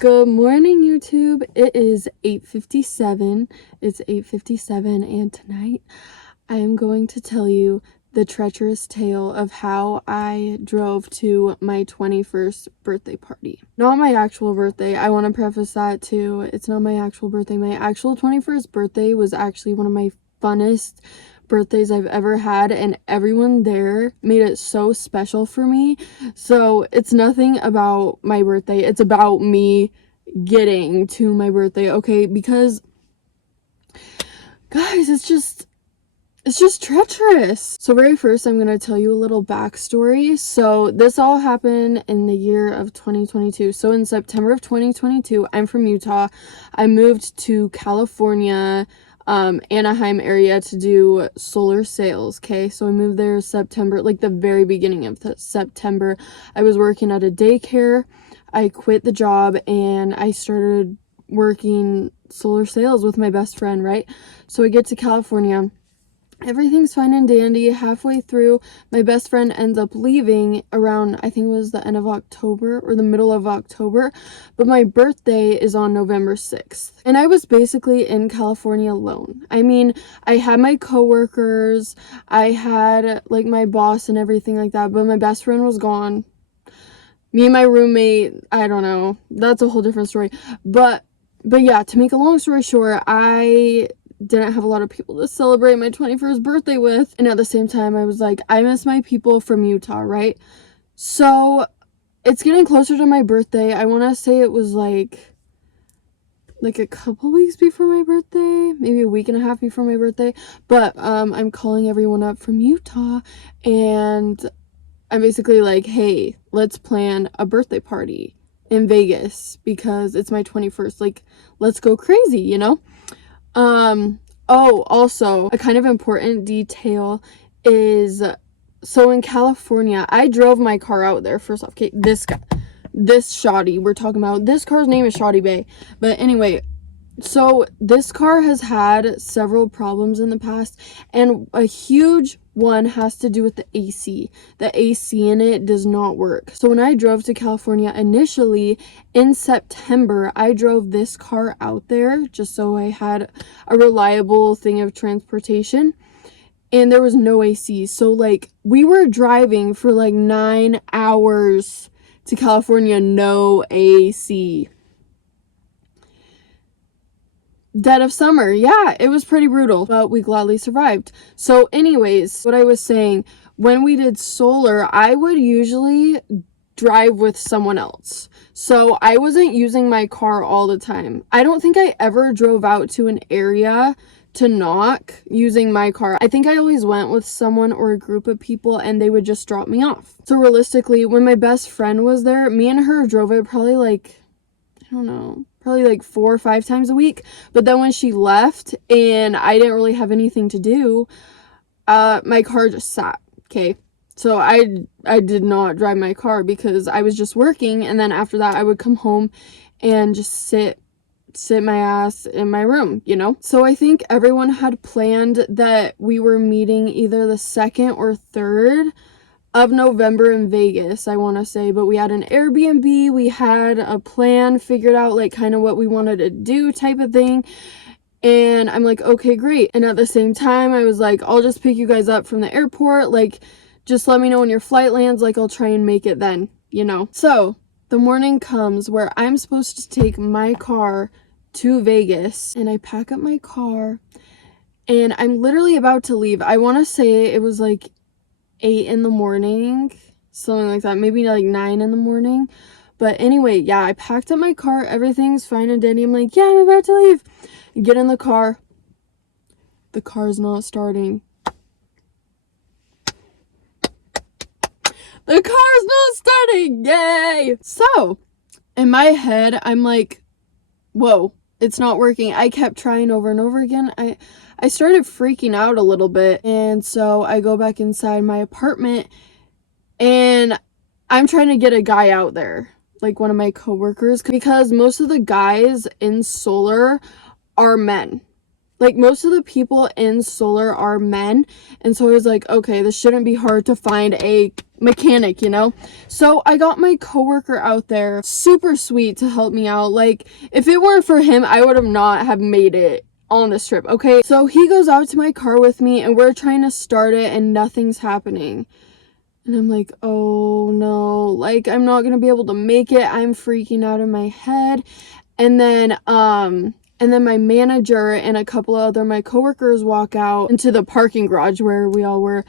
Good morning, YouTube. It is 8:57. It's 8:57, and tonight I am going to tell you the treacherous tale of how I drove to my 21st birthday party. Not my actual birthday. I want to preface that too. It's not my actual birthday. My actual 21st birthday was actually one of my funnest birthdays I've ever had, and everyone there made it so special for me. So it's nothing about my birthday, it's about me getting to my birthday, okay? Because guys, it's just treacherous. So very first, I'm gonna tell you a little backstory. So this all happened in the year of 2022. So in September of 2022, I'm from Utah. I moved to California, Anaheim area to do solar sales. Okay, so I moved there September, like the very beginning of September. I was working at a daycare. I quit the job and I started working solar sales with my best friend, right? So I get to California. Everything's fine and dandy. Halfway through, my best friend ends up leaving around, I think it was the end of October or the middle of October, but my birthday is on November 6th. And I was basically in California alone. I mean, I had my coworkers, I had like my boss and everything like that, but my best friend was gone. Me and my roommate, I don't know. That's a whole different story. But yeah, to make a long story short, I didn't have a lot of people to celebrate my 21st birthday with, and at the same time I was like, I miss my people from Utah, right? So it's getting closer to my birthday. I want to say it was like a couple weeks before my birthday, maybe a week and a half before my birthday, but I'm calling everyone up from Utah, and I'm basically like, hey, let's plan a birthday party in Vegas because it's my 21st, like, let's go crazy, you know? Oh, also, a kind of important detail is, so in California, I drove my car out there, first off, okay, this guy, this shoddy, we're talking about, this car's name is Shoddy Bay, but anyway, so this car has had several problems in the past, and a huge one has to do with the AC. The AC in it does not work. So when I drove to California initially in September, I drove this car out there just so I had a reliable thing of transportation, and there was no AC. So like we were driving for like 9 hours to California, no AC. Dead of summer. Yeah, it was pretty brutal, but we gladly survived. So anyways, what I was saying, when we did solar, I would usually drive with someone else. So I wasn't using my car all the time. I don't think I ever drove out to an area to knock using my car. I think I always went with someone or a group of people and they would just drop me off. So realistically, when my best friend was there, me and her drove it probably like, I don't know, probably like 4 or 5 times a week. But then when she left and I didn't really have anything to do, my car just sat. Okay, so I did not drive my car because I was just working, and then after that I would come home and just sit my ass in my room, you know? So I think everyone had planned that we were meeting either the 2nd or 3rd of November in Vegas, I want to say, but we had an Airbnb, we had a plan figured out, like kind of what we wanted to do type of thing, and I'm like, okay, great. And at the same time I was like, I'll just pick you guys up from the airport, like just let me know when your flight lands, like I'll try and make it then, you know? So the morning comes where I'm supposed to take my car to Vegas, and I pack up my car and I'm literally about to leave. I want to say it was like 8 in the morning, something like that, maybe like 9 in the morning. But anyway, yeah, I packed up my car, everything's fine and dandy. I'm like, yeah, I'm about to leave. Get in the car is not starting. The car's not starting, yay! So in my head I'm like, whoa, it's not working. I kept trying over and over again. I started freaking out a little bit, and so I go back inside my apartment and I'm trying to get a guy out there, like one of my coworkers, because most of the guys in solar are men. Like most of the people in solar are men, and so I was like, okay, this shouldn't be hard to find a mechanic, you know? So I got my coworker out there, super sweet, to help me out. Like, if it weren't for him, I would have not have made it on this trip, okay? So he goes out to my car with me, and we're trying to start it, and nothing's happening. And I'm like, oh no, like, I'm not gonna be able to make it. I'm freaking out in my head. And then my manager and a couple of other my coworkers walk out into the parking garage where we all were.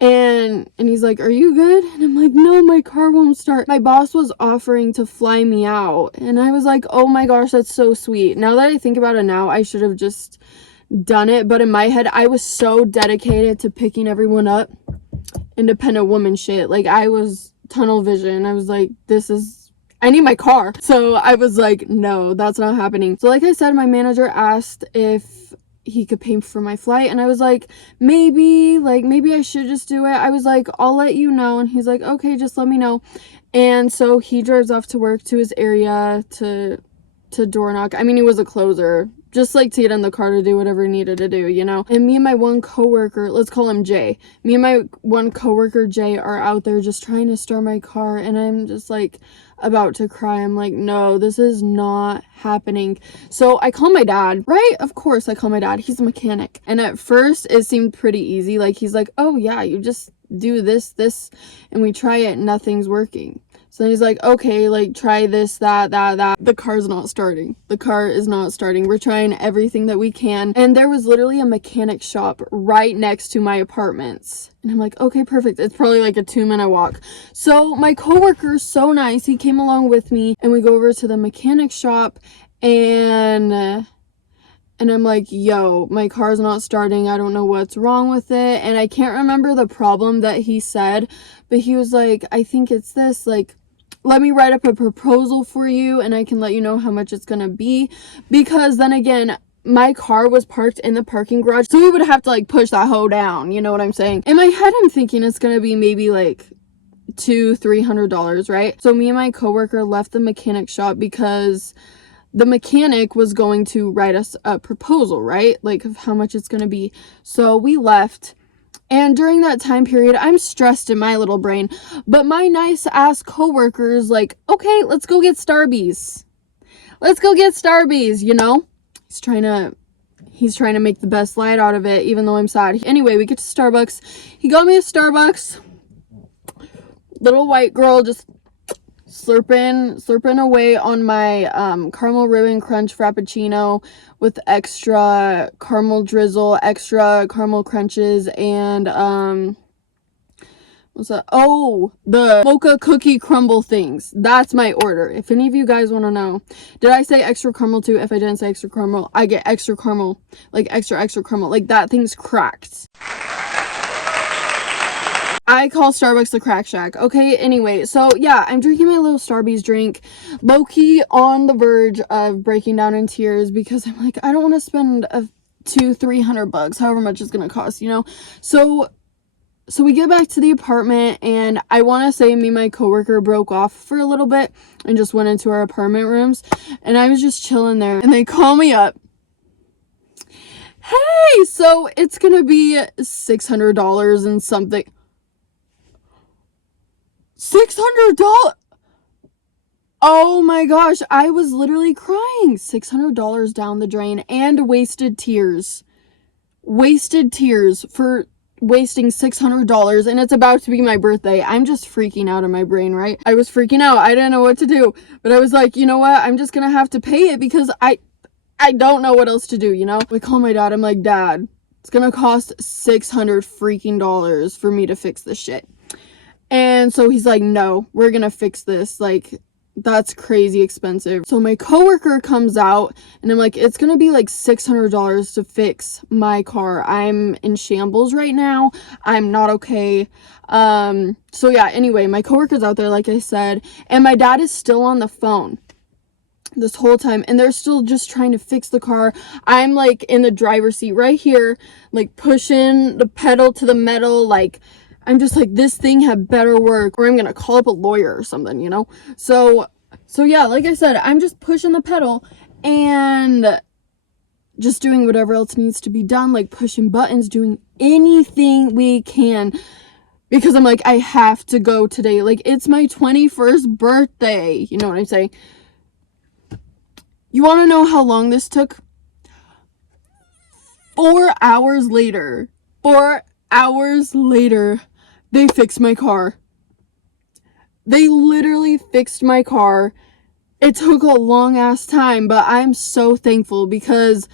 And he's like, are you good? And I'm like, no, my car won't start. My boss was offering to fly me out. And I was like, oh my gosh, that's so sweet. Now that I think about it now, I should have just done it. But in my head, I was so dedicated to picking everyone up. Independent woman shit. Like, I was tunnel vision. I was like, I need my car. So I was like, no, that's not happening. So like I said, my manager asked if he could pay for my flight, and I was like, maybe I should just do it. I was like, I'll let you know. And he's like, okay, just let me know. And so he drives off to work to his area to door knock. I mean, he was a closer, just like to get in the car to do whatever he needed to do, you know? And me and my one coworker, let's call him Jay. Me and my one coworker, Jay, are out there just trying to start my car, and I'm just like about to cry. I'm like, no, this is not happening. So I call my dad, right? Of course I call my dad. He's a mechanic. And at first it seemed pretty easy. Like, he's like, oh yeah, you just do this, and we try it, nothing's working. So he's like, okay, like, try this, that. The car's not starting. The car is not starting. We're trying everything that we can. And there was literally a mechanic shop right next to my apartments. And I'm like, okay, perfect. It's probably like a 2-minute walk. So my coworker's so nice. He came along with me, and we go over to the mechanic shop, and I'm like, yo, my car's not starting. I don't know what's wrong with it. And I can't remember the problem that he said, but he was like, I think it's this, like, let me write up a proposal for you, and I can let you know how much it's gonna be. Because then again, my car was parked in the parking garage, so we would have to like push that hoe down, you know what I'm saying? In my head, I'm thinking it's gonna be maybe like $200-300, right? So me and my coworker left the mechanic shop because the mechanic was going to write us a proposal, right? Like, of how much it's gonna be. So we left. And during that time period, I'm stressed in my little brain. But my nice ass coworker's like, okay, let's go get Starbucks. Let's go get Starbucks, you know? He's trying to make the best light out of it, even though I'm sad. Anyway, we get to Starbucks. He got me a Starbucks. Little white girl just slurping away on my caramel ribbon crunch frappuccino with extra caramel drizzle, extra caramel crunches, and what's that? Oh, the mocha cookie crumble things. That's my order. If any of you guys want to know, did I say extra caramel too? If I didn't say extra caramel, I get extra caramel, like extra caramel. Like, that thing's cracked. I call Starbucks the crack shack. Okay, anyway, so yeah, I'm drinking my little Starbucks drink, low-key on the verge of breaking down in tears, because I'm like, I don't want to spend $200-300, however much it's gonna cost, you know? So we get back to the apartment, and I want to say me and my coworker broke off for a little bit and just went into our apartment rooms, and I was just chilling there, and they call me up. Hey, so it's gonna be $600 and something. $600? Oh my gosh, I was literally crying. $600 down the drain, and wasted tears for wasting $600, and it's about to be my birthday. I'm just freaking out in my brain, right? I was freaking out. I didn't know what to do, but I was like, you know what? I'm just gonna have to pay it, because I don't know what else to do, you know? I call my dad. I'm like, Dad, it's gonna cost $600 for me to fix this shit. And so he's like, no, we're gonna fix this. Like, that's crazy expensive. So my coworker comes out, and I'm like, it's gonna be like $600 to fix my car. I'm in shambles right now. I'm not okay. So yeah, anyway, my coworker's out there, like I said, and my dad is still on the phone this whole time, and they're still just trying to fix the car. I'm like in the driver's seat right here, like pushing the pedal to the metal, like I'm just like, this thing had better work, or I'm gonna call up a lawyer or something, you know? So yeah, like I said, I'm just pushing the pedal and just doing whatever else needs to be done, like pushing buttons, doing anything we can because I'm like, I have to go today. Like, it's my 21st birthday. You know what I'm saying? You want to know how long this took? 4 hours later. 4 hours later, they fixed my car. They literally fixed my car. It took a long ass time, but I'm so thankful because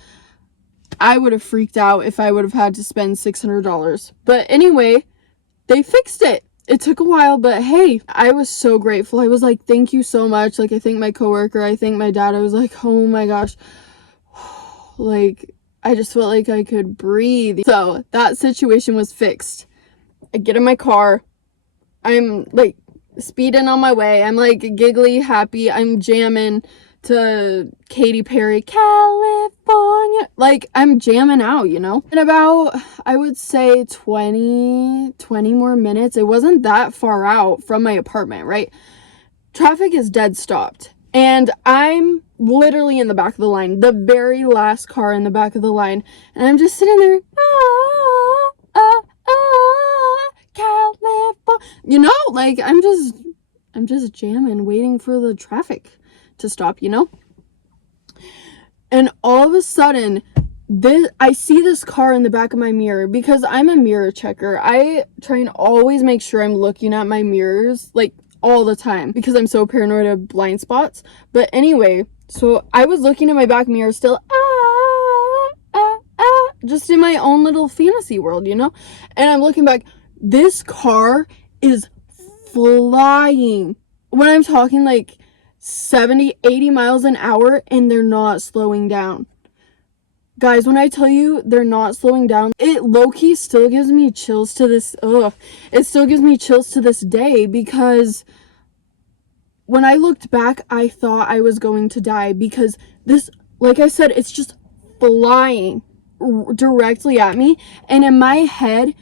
I would have freaked out if I would have had to spend $600. But anyway, they fixed it. It took a while, but hey, I was so grateful. I was like, thank you so much. Like, I thanked my coworker. I thanked my dad. I was like, oh my gosh. Like, I just felt like I could breathe. So that situation was fixed. I get in my car. I'm like speeding on my way. I'm like giggly, happy. I'm jamming to Katy Perry, California. Like, I'm jamming out, you know? In about, I would say 20 more minutes. It wasn't that far out from my apartment, right? Traffic is dead stopped. And I'm literally in the back of the line, the very last car in the back of the line. And I'm just sitting there, California. You know, like, I'm just jamming, waiting for the traffic to stop, you know? And all of a sudden, I see this car in the back of my mirror because I'm a mirror checker. I try and always make sure I'm looking at my mirrors, like, all the time because I'm so paranoid of blind spots. But anyway, so I was looking at my back mirror still, just in my own little fantasy world, you know? And I'm looking back. This car is flying. When I'm talking like 70, 80 miles an hour, and they're not slowing down. Guys, when I tell you they're not slowing down, it low-key still gives me chills to this, it still gives me chills to this day because when I looked back, I thought I was going to die because this, like I said, it's just flying directly at me. And in my head,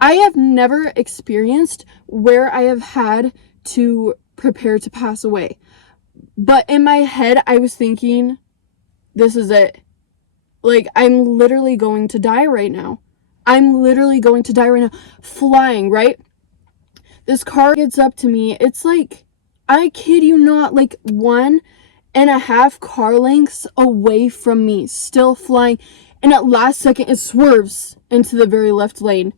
I have never experienced where I have had to prepare to pass away. But in my head, I was thinking, this is it. Like, I'm literally going to die right now. I'm literally going to die right now. Flying, right? This car gets up to me. It's like, I kid you not, like 1.5 car lengths away from me. Still flying. And at last second, it swerves into the very left lane.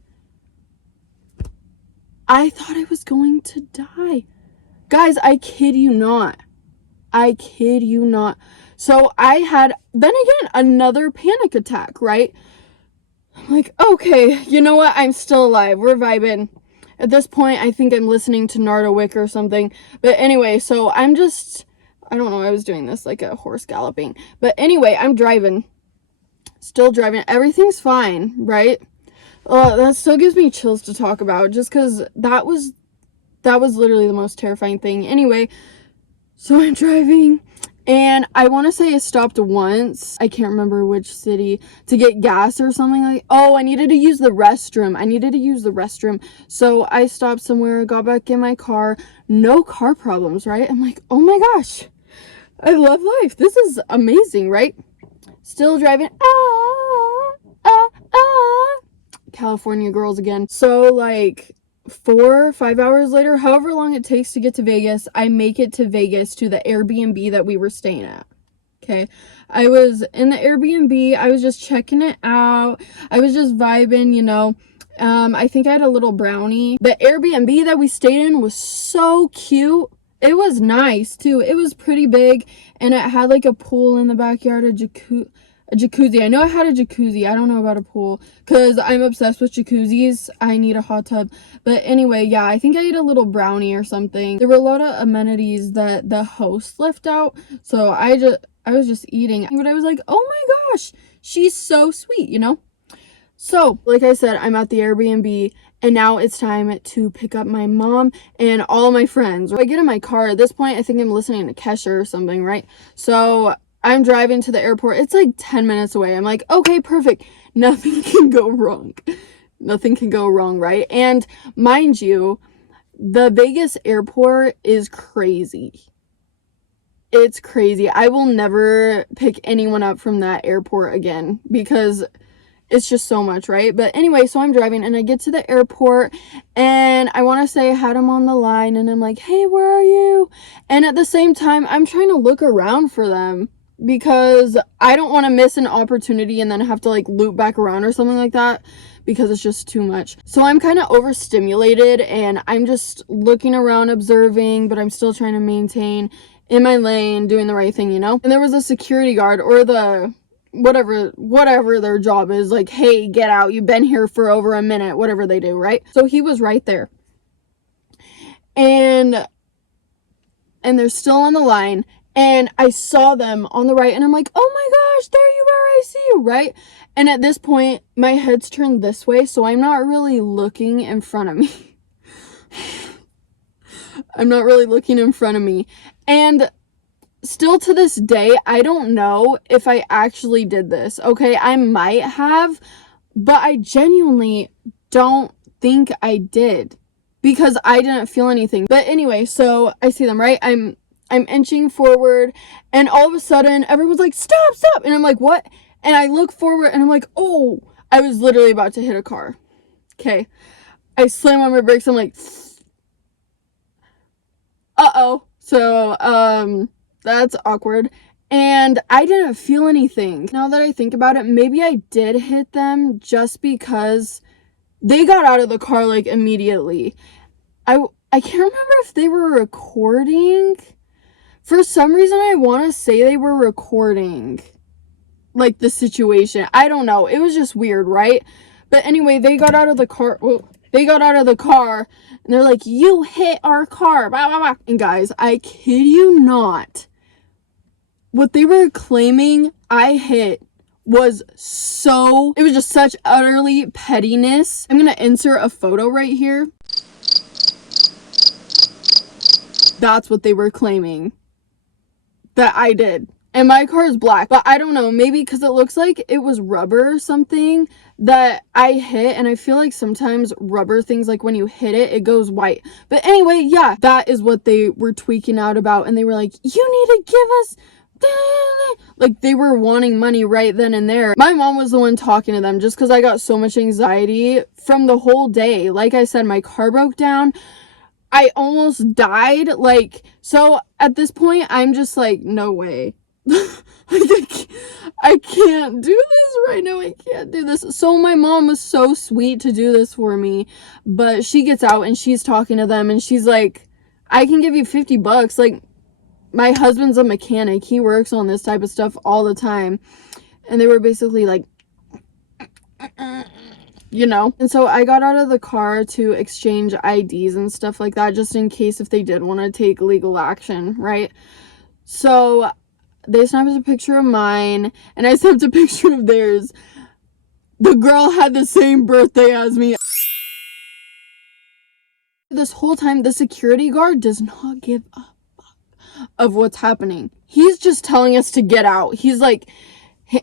I thought I was going to die. Guys, I kid you not. I kid you not. So I had, then again, another panic attack, right? I'm like, okay, you know what? I'm still alive. We're vibing. At this point, I think I'm listening to Nardowick or something. But anyway, so I'm just, I don't know, I was doing this like a horse galloping. But anyway, I'm driving. Still driving. Everything's fine, right? That still gives me chills to talk about just because that was literally the most terrifying thing. Anyway, so I'm driving and I want to say I stopped once. I can't remember which city to get gas or something like. Oh, I needed to use the restroom. So I stopped somewhere, got back in my car. No car problems, right? I'm like, oh my gosh, I love life. This is amazing, right? Still driving. California girls again. So like 4 or 5 hours later, however long it takes to get to Vegas, I make it to Vegas to the Airbnb that we were staying at. Okay, I was in the Airbnb. I was just checking it out. I was just vibing, you know. I think I had a little brownie. The Airbnb that we stayed in was so cute. It was nice too. It was pretty big and it had like a pool in the backyard, a jacuzzi. I know I had a jacuzzi. I don't know about a pool because I'm obsessed with jacuzzis. I need a hot tub. But anyway, yeah, I think I ate a little brownie or something. There were a lot of amenities that the host left out. So I was just eating. But I was like, oh my gosh, she's so sweet, you know? So, like I said, I'm at the Airbnb and now it's time to pick up my mom and all my friends. I get in my car. At this point, I think I'm listening to Kesha or something, right? So I'm driving to the airport. It's like 10 minutes away. I'm like, okay, perfect. Nothing can go wrong. Nothing can go wrong, right? And mind you, the Vegas airport is crazy. It's crazy. I will never pick anyone up from that airport again because it's just so much, right? But anyway, so I'm driving and I get to the airport and I want to say I had him on the line and I'm like, hey, where are you? And at the same time, I'm trying to look around for them because I don't want to miss an opportunity and then have to like loop back around or something like that because it's just too much. So I'm kind of overstimulated and I'm just looking around, observing, but I'm still trying to maintain in my lane, doing the right thing, you know? And there was a security guard or the whatever their job is, like, hey, get out, you've been here for over a minute, whatever they do, right? So he was right there. And they're still on the line. And I saw them on the right and I'm like, oh my gosh, there you are, I see you, right? And at this point, my head's turned this way, so I'm not really looking in front of me. I'm not really looking in front of me. And still to this day, I don't know if I actually did this, okay? I might have, but I genuinely don't think I did because I didn't feel anything. But anyway, so I see them, right? I'm inching forward and all of a sudden everyone's like, stop, stop. And I'm like, what? And I look forward and I'm like, oh, I was literally about to hit a car. Okay. I slam on my brakes. I'm like, uh-oh. So, that's awkward. And I didn't feel anything. Now that I think about it, maybe I did hit them just because they got out of the car like immediately. I can't remember if they were recording. For some reason, I want to say they were recording, like, the situation. I don't know. It was just weird, right? But anyway, they got out of the car. Well, they got out of the car, and they're like, you hit our car. Blah, blah, blah. And guys, I kid you not. What they were claiming I hit was it was just such utterly pettiness. I'm going to insert a photo right here. That's what they were claiming that I did. And my car is black, but I don't know, maybe because it looks like it was rubber or something that I hit, and I feel like sometimes rubber things, like when you hit it, it goes white. But anyway, yeah, that is what they were tweaking out about, and they were like, you need to give us, like, they were wanting money right then and there. My mom was the one talking to them just because I got so much anxiety from the whole day. Like I said, my car broke down. I almost died. Like, so at this point, I'm just like, no way. Like, I can't do this right now. I can't do this. So my mom was so sweet to do this for me, but she gets out and she's talking to them and she's like, I can give you $50. Like, my husband's a mechanic. He works on this type of stuff all the time. And they were basically like, you know. And so I got out of the car to exchange IDs and stuff like that, just in case if they did want to take legal action, right? So they snapped a picture of mine and I snapped a picture of theirs. The girl had the same birthday as me. This whole time, the security guard does not give a fuck of what's happening. He's just telling us to get out. He's like, hey,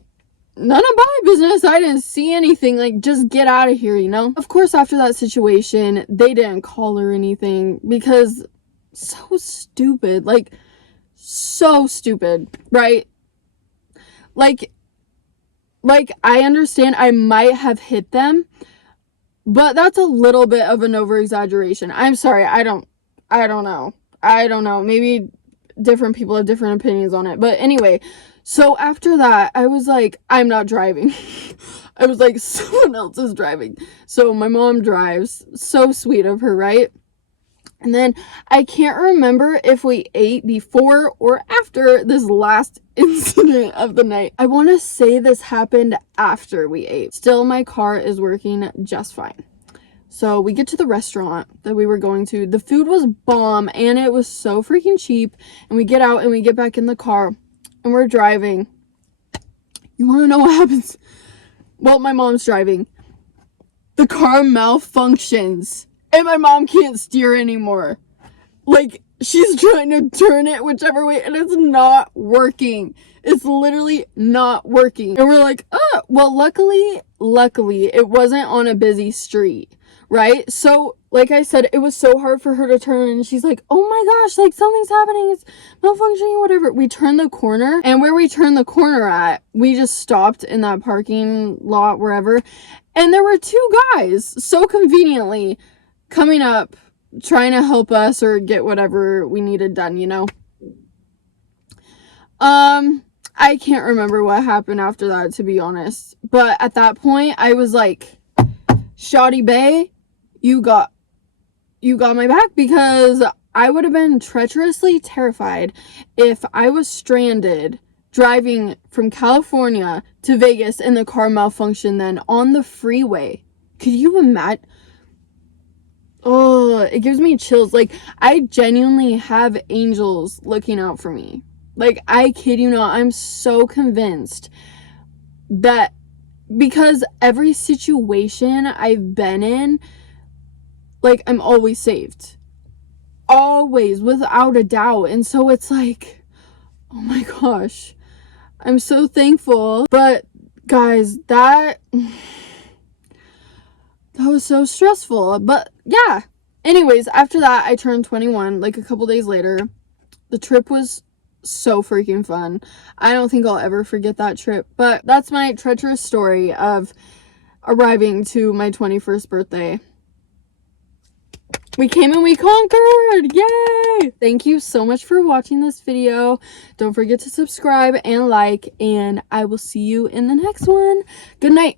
none of my business. I didn't see anything. Like, just get out of here, you know? Of course, after that situation, they didn't call or anything because so stupid. Like, so stupid, right? Like I understand I might have hit them, but that's a little bit of an over exaggeration. I'm sorry, I don't know. Maybe different people have different opinions on it. But anyway, so after that, I was like, I'm not driving. I was like, someone else is driving. So my mom drives. So sweet of her, right? And then I can't remember if we ate before or after this last incident of the night. I want to say this happened after we ate. Still, my car is working just fine. So we get to the restaurant that we were going to. The food was bomb and it was so freaking cheap. And we get out and we get back in the car and we're driving. You want to know what happens? Well, my mom's driving. The car malfunctions. And my mom can't steer anymore. Like, she's trying to turn it whichever way, and it's not working. It's literally not working. And we're like, oh, well, luckily, it wasn't on a busy street, right? So, like I said, it was so hard for her to turn, and she's like, oh my gosh, like something's happening, it's malfunctioning, whatever. We turned the corner, and where we turned the corner at, we just stopped in that parking lot, wherever, and there were two guys, so conveniently, coming up, trying to help us or get whatever we needed done, you know? I can't remember what happened after that, to be honest. But at that point, I was like, Shawty Bay, you got my back, because I would have been treacherously terrified if I was stranded driving from California to Vegas and the car malfunctioned then on the freeway. Could you imagine? Oh, it gives me chills. Like, I genuinely have angels looking out for me. Like, I kid you not, I'm so convinced that because every situation I've been in, like, I'm always saved. Always, without a doubt. And so it's like, oh my gosh, I'm so thankful. But guys, that was so stressful. But yeah, anyways, after that, I turned 21, like a couple days later. The trip was so freaking fun. I don't think I'll ever forget that trip. But that's my treacherous story of arriving to my 21st birthday. We came and we conquered! Yay! Thank you so much for watching this video. Don't forget to subscribe and like, and I will see you in the next one. Good night.